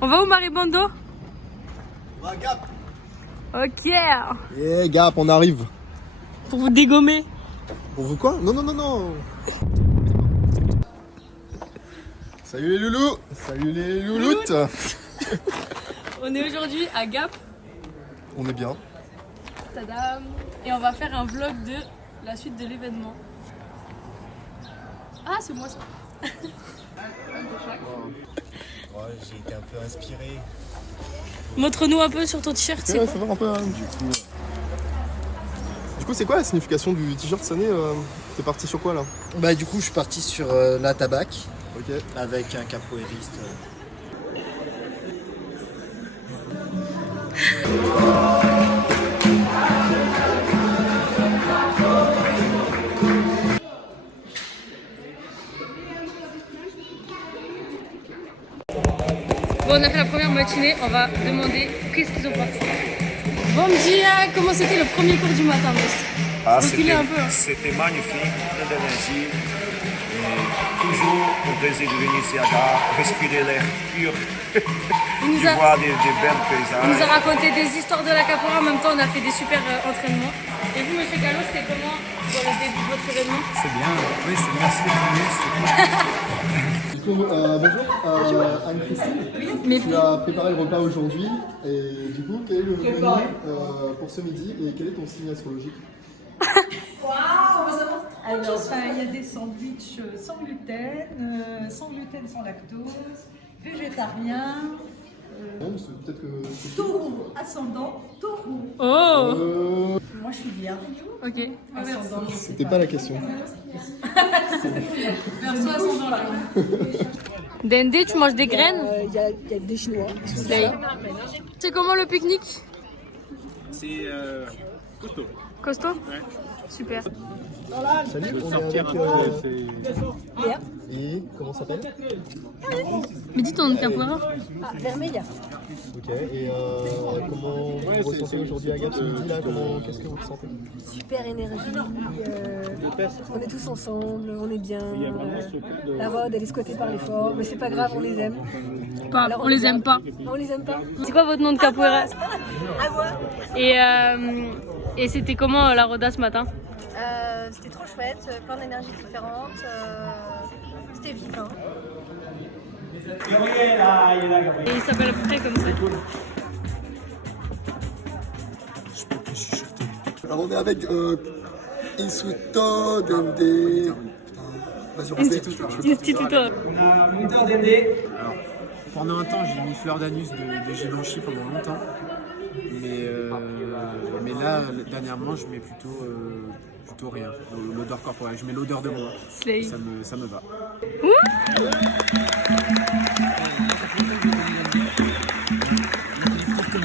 On va où Maribondo? On va à Gap. Ok. Yeah, Gap, on arrive. Pour vous dégommer. Pour vous quoi? Non, non, non, non. Salut les loulous. Salut les louloutes. On est aujourd'hui à Gap. On est bien. Tadam. Et on va faire un vlog de la suite de l'événement. Ah, c'est moi ça. Ouais, j'ai été un peu inspiré. Montre-nous un peu sur ton t-shirt. C'est Ouais, quoi? faut voir un peu. Du coup, c'est quoi la signification du t-shirt cette année? T'es parti sur quoi là? Bah du coup je suis parti sur la tabac Ok. avec un capoeiriste. Bon, on a fait la première matinée. On va demander qu'est-ce qu'ils ont pensé. Bon, me dis comment c'était le premier cours du matin, Miss. Reculez un peu. Hein. C'était magnifique, plein d'énergie. Toujours un plaisir de venir ici à Gap, respirer l'air pur, Il nous de a, voir des belles il nous a paysages. raconté des histoires de la capoeira. En même temps, on a fait des super entraînements. Et vous, Monsieur Gallo, c'était comment dans le début de votre événement? C'est bien, oui, c'est merci d'être venu, c'est cool. Du coup, bonjour, Anne-Christine. Mais Tu as préparé le repas aujourd'hui. Et du coup, quel est le menu pour ce midi et quel est ton signe astrologique? Alors, il y a des sandwichs sans gluten, sans lactose, végétarien, Non, mais c'est peut-être que. taureau, ascendant, taureau. oh, Moi, je suis vierge. ok. Ascendant, je sais C'était pas la question. Verseau, ascendant, là. Dende, tu manges des graines? Il y a des Chinois. Slay. C'est comment le pique-nique? C'est costaud. Costaud? Super. Salut, on est avec. Et comment ça s'appelle? Mais dis ton capoeira. Ah, Vermeilla. Ok, et comment vous ressentez aujourd'hui à Gap ce midi là? Qu'est-ce que vous ressentez? Super énergie. On est tous ensemble, on est bien. La Rode, elle est scotée par les forts, mais c'est pas grave, on les aime. Pas, Alors, on les aime pas. On les aime pas. C'est quoi votre nom de capoeira? À voir. Et c'était comment la roda ce matin? C'était trop chouette, plein d'énergies différentes. C'était vivant. Et il s'appelle à peu près comme ça. Alors on est avec Isuto Dende. Vas-y, refais. Instituto. Alors, pendant un temps, j'ai mis fleur d'anus de Givenchy pendant longtemps. Mais là, dernièrement, je mets plutôt rien. L'odeur corporelle. Je mets l'odeur de moi. Slay. Ça me va.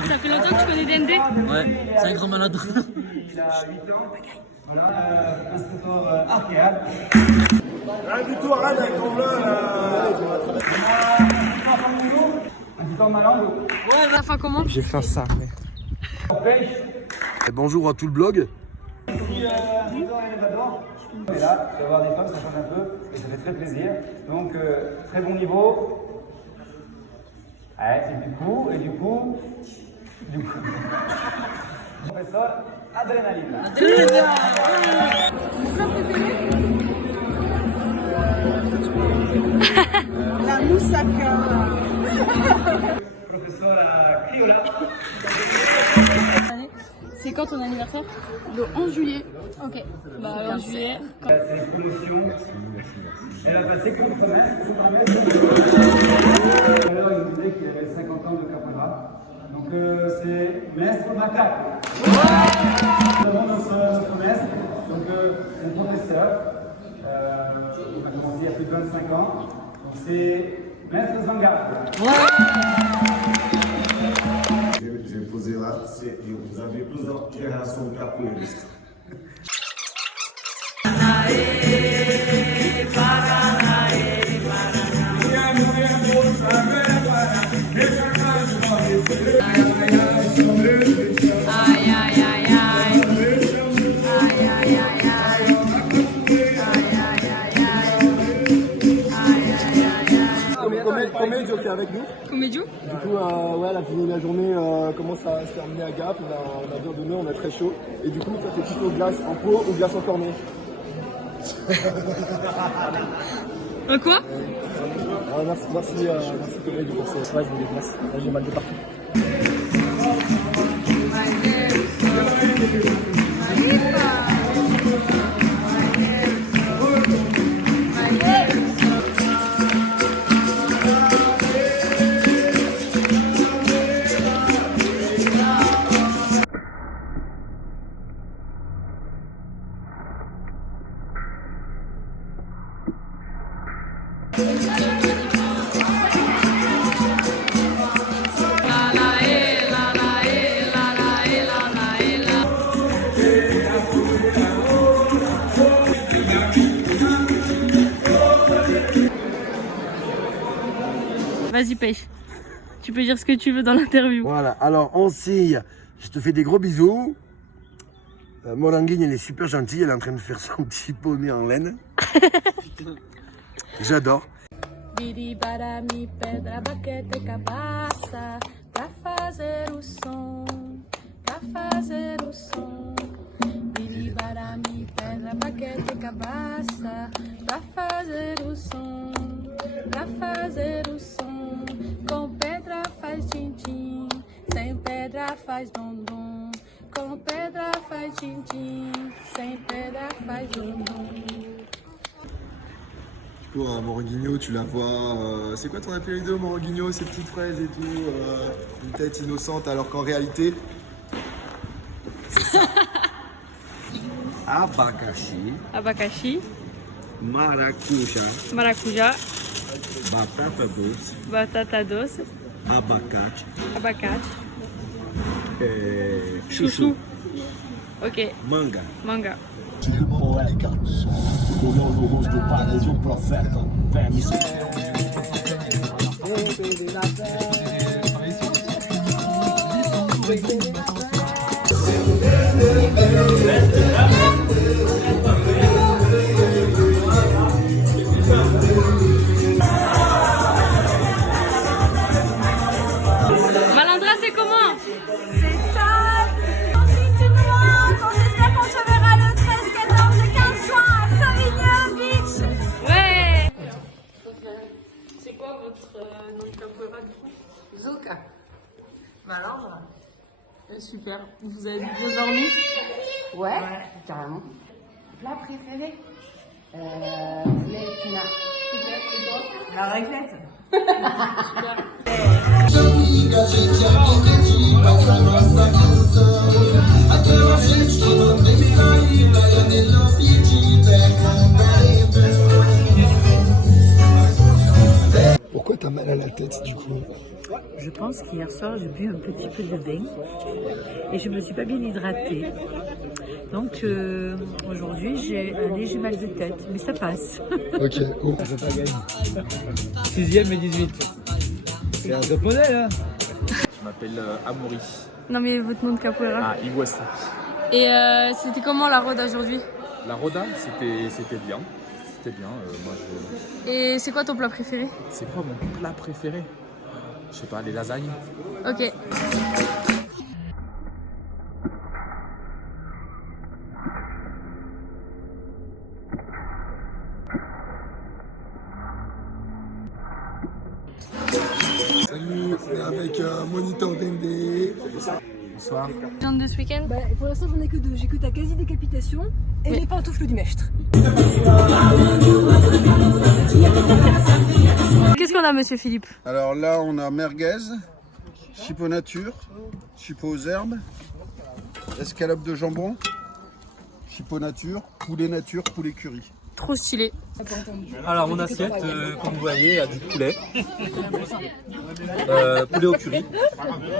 Ça fait longtemps que tu connais Dende? Ouais, c'est un grand malade. Il a 8 ans. Voilà, instructeur archéal. Rien du tout, arrête avec ton bleu. Un petit peu ma langue. Ouais, la fin comment? J'ai fait ça. Et bonjour à tout le blog. Ici, instructeur élevador. On est là, tu vas voir des femmes, ça change un peu, et ça fait très plaisir. Donc, très bon niveau. Ouais, et du coup. Professeur, adrénaline. La moussaka. Professeur Criolla. C'est quand ton anniversaire? Le 11 juillet. Ok. Bah, le 11 juillet. C'est une promotion. Elle a passé comme promesse. Alors, il nous disait qu'il avait 50 ans de capoeira. Donc, c'est Maître Macaque. Nous avons notre maître, donc mon professeur. On a commencé il y a plus de 25 ans. Donc, c'est Maître Zanga. Je vais poser là, vous avez plusieurs générations de capoeiristes. Combien de joker avec nous? médio? Du coup, ouais, la finale de la journée commence à se terminer à Gap. On a bien donné, on a très chaud. Et du coup, toi, t'es plutôt glace en pot ou glace en cornet? Un quoi? Merci collègue pour ce ouais, je me déplace. Là, j'ai mal de partout. Vas-y, pêche. Tu peux dire ce que tu veux dans l'interview. Voilà, alors on signe. Je te fais des gros bisous. Moranguine, elle est super gentille. Elle est en train de faire son petit poney en laine. J'adore. Biribarami, pedra, baqueta e cabaça, pra fazer o som, pra fazer o som. Biribarami, pedra, baqueta e cabaça, pra fazer o som, pra fazer o som. Com pedra faz tim-tim, sem pedra faz dom-dom. Com pedra faz tim-tim, sem pedra faz dom-dom. Pour Moranguinho, tu la vois. C'est quoi ton appel de Moranguinho, ses petites fraises et tout, une tête innocente, alors qu'en réalité. Abacaxi, Abacaxi, maracuja, maracujá, batata doce, batata doce, abacate, abacate, chuchu, ok, manga. manga. Poeta, olhou no rosto do padre de profeta. Verme Malandra, c'est comment? C'est top! On j'espère qu'on se verra le 13, 14 et 15 juin à Savignon Beach! Ouais! C'est quoi votre nom de capoeira du coup? Zuka. Malandre. Super. Vous avez bien dormi? Ouais, carrément. Plat préféré? Poulet épinard. La raclette. Pourquoi t'as mal à la tête du coup? Je pense qu'hier soir, j'ai bu un petit peu de bain et je me suis pas bien hydratée. Donc aujourd'hui, j'ai un léger mal de tête, mais ça passe. Ok. Oh. 6e et 18. C'est un japonais là. Je m'appelle Amaury. Non mais votre nom de capoeira. Ah, Iguasta. Et c'était comment la roda aujourd'hui? La roda, c'était bien. C'était bien. Moi, Et c'est quoi ton plat préféré? C'est quoi mon plat préféré? Je sais pas, les lasagnes. Ok. Salut, on est avec Monitor Dende. Bonsoir. Tu viens de ce week-end? Bah, pour l'instant, j'en ai que deux. J'ai que ta quasi-décapitation et les pantoufles du maître. Qu'est-ce qu'on a, monsieur Philippe? Alors là, on a merguez, chipot nature, chipot aux herbes, escalope de jambon, chipot nature, poulet curry. Trop stylé. Alors mon assiette, comme vous voyez, a du poulet, poulet au curry,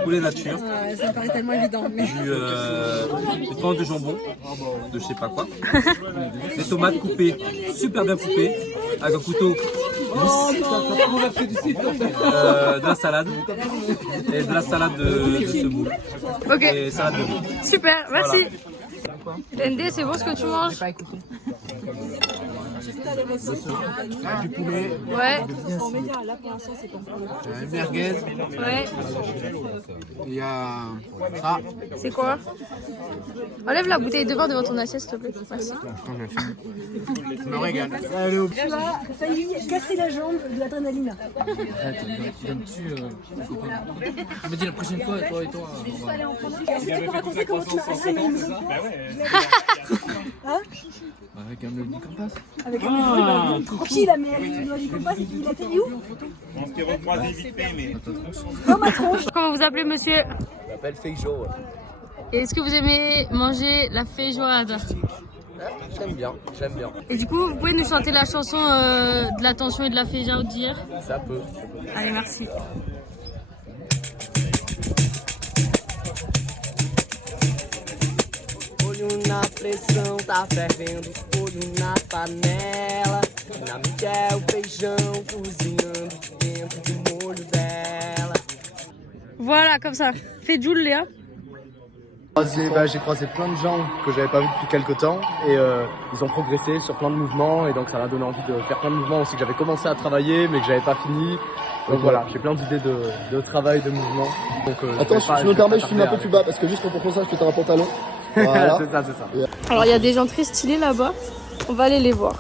poulet nature, Ça me paraît tellement évident. Mais... des tranches de jambon, de je sais pas quoi, des tomates coupées, super bien coupées, avec un couteau de la salade et de la salade de semoule. Ok. Et salade de riz. Super, merci. Voilà. Dende, c'est bon ce que tu manges? J'ai pas écouté. Du poulet. Ouais. Merguez. Ouais. Il y a ça. C'est quoi? Enlève la bouteille de vin devant ton assiette, s'il te plaît. Merci. Je me régale. Tu as failli casser la jambe de l'adrénaline. Je me dis la prochaine fois, toi et toi. Est-ce que tu peux raconter comment tu m'as assommé une seconde? Hein? Avec un Licompass. Avec un tranquille là, mais avec le Licompass, il a atterri où? On s'est recroisé vite fait, mais. Dans ma tronche. Comment vous appelez, monsieur? Je m'appelle Feijo. Et est-ce que vous aimez manger la feijoada? J'aime bien, j'aime bien. Et du coup, vous pouvez nous chanter la chanson de l'attention et de la feijoada d'hier? Ça peut. Allez, merci. Olho na pressão, tá fervendo, olho na panela. Na mídia é o feijão cozinhando dentro do molho dela. Voilà, comme ça. Feijoul, Léa. J'ai croisé plein de gens que j'avais pas vus depuis quelques temps et ils ont progressé sur plein de mouvements et donc ça m'a donné envie de faire plein de mouvements aussi que j'avais commencé à travailler mais que j'avais pas fini. Donc voilà, j'ai plein d'idées de travail, de mouvement. Donc, attends, je me permets, je filme un peu plus bas parce que juste pour qu'on sache que t'as un pantalon. Voilà. c'est ça, c'est ça. Alors, il y a des gens très stylés là-bas. On va aller les voir.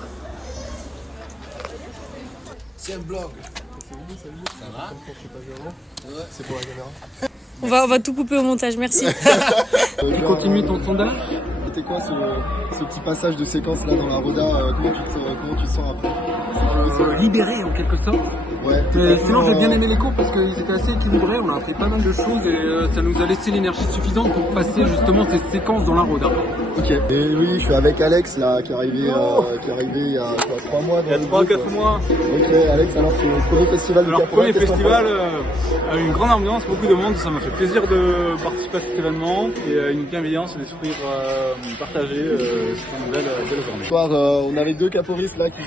C'est un blog. Ça va? C'est pour la caméra. On va tout couper au montage, merci. Tu continues ton sondage? C'était quoi ce petit passage de séquence là dans la Roda? Comment tu te sens après? Libéré en quelque sorte. Ouais. Sinon j'ai bien aimé les cours parce qu'ils étaient assez équilibrés, on a appris pas mal de choses et ça nous a laissé l'énergie suffisante pour passer justement ces séquences dans la Roda. Ok. Et oui, je suis avec Alex là qui est arrivé il y a quoi, 3 mois. Il y a 3-4 mois. Ok, Alex, alors c'est le premier festival du Alors Caporal. premier festival, une grande ambiance, beaucoup de monde, ça m'a fait plaisir de participer à cet événement et une bienveillance et des sourires partagés, c'était une belle journée. Ce soir, on avait 2 caporistes là qui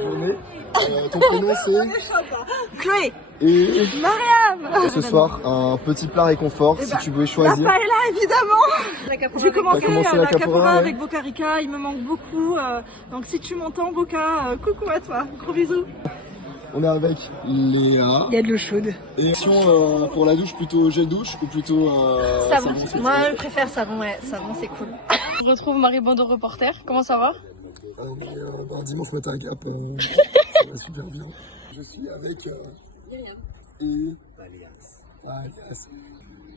journée. Ton prénom c'est Chloé. Et Mariam. ce soir, un petit plat réconfort si tu pouvais La choisir. paella, évidemment. J'ai commencé la capora ouais. avec Boca Rica, il me manque beaucoup. Donc si tu m'entends, Boca, coucou à toi. Gros bisous. On est avec Léa. Il y a de l'eau chaude. Et pour la douche, plutôt gel douche ou plutôt Savon. c'est Moi, je préfère savon, ouais. Savon, c'est cool. Je retrouve Marie Bando, reporter. Comment ça va? dimanche matin à Gap, ça va super bien. Je suis avec et Alias.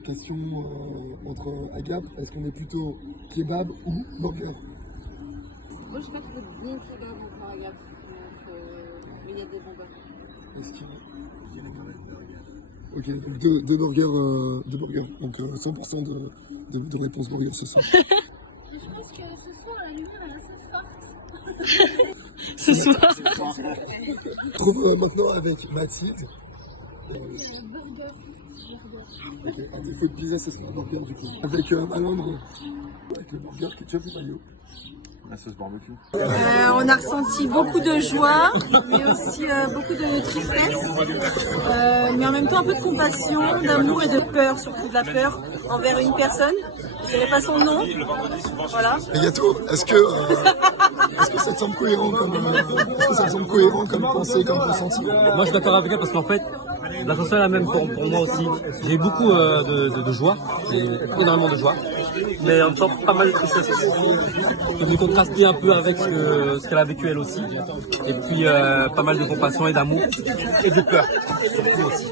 Question entre Agap, est-ce qu'on est plutôt kebab ou burger? Moi je crois que c'est bon kebab encore Agap, mais il y a des bons burgers. Est-ce qu'il y a les burgers? Ok, donc deux burgers, donc 100% de réponse burger ce soir. Je pense que ce soir la lumière est assez forte. Ce soir. Je trouve maintenant avec Mathilde. Ok, un défaut de pizza, ce sera un burger du coup. Avec Malandre, avec le burger ketchup et mayo. La sauce barbecue. On a ressenti beaucoup de joie, mais aussi beaucoup de tristesse, mais en même temps un peu de compassion, d'amour et de peur, surtout de la peur envers une personne. Je ne dirais pas son nom. Voilà. Et Gâteau, est-ce que ça te semble cohérent comme pensée, comme ressenti? Moi je suis d'accord avec elle parce qu'en fait la chanson est la même pour moi aussi. J'ai eu beaucoup de joie, j'ai eu énormément de joie, mais en même temps pas mal de tristesse aussi. Je vais contraster un peu avec ce qu'elle a vécu elle aussi. Et puis pas mal de compassion et d'amour et de peur surtout aussi.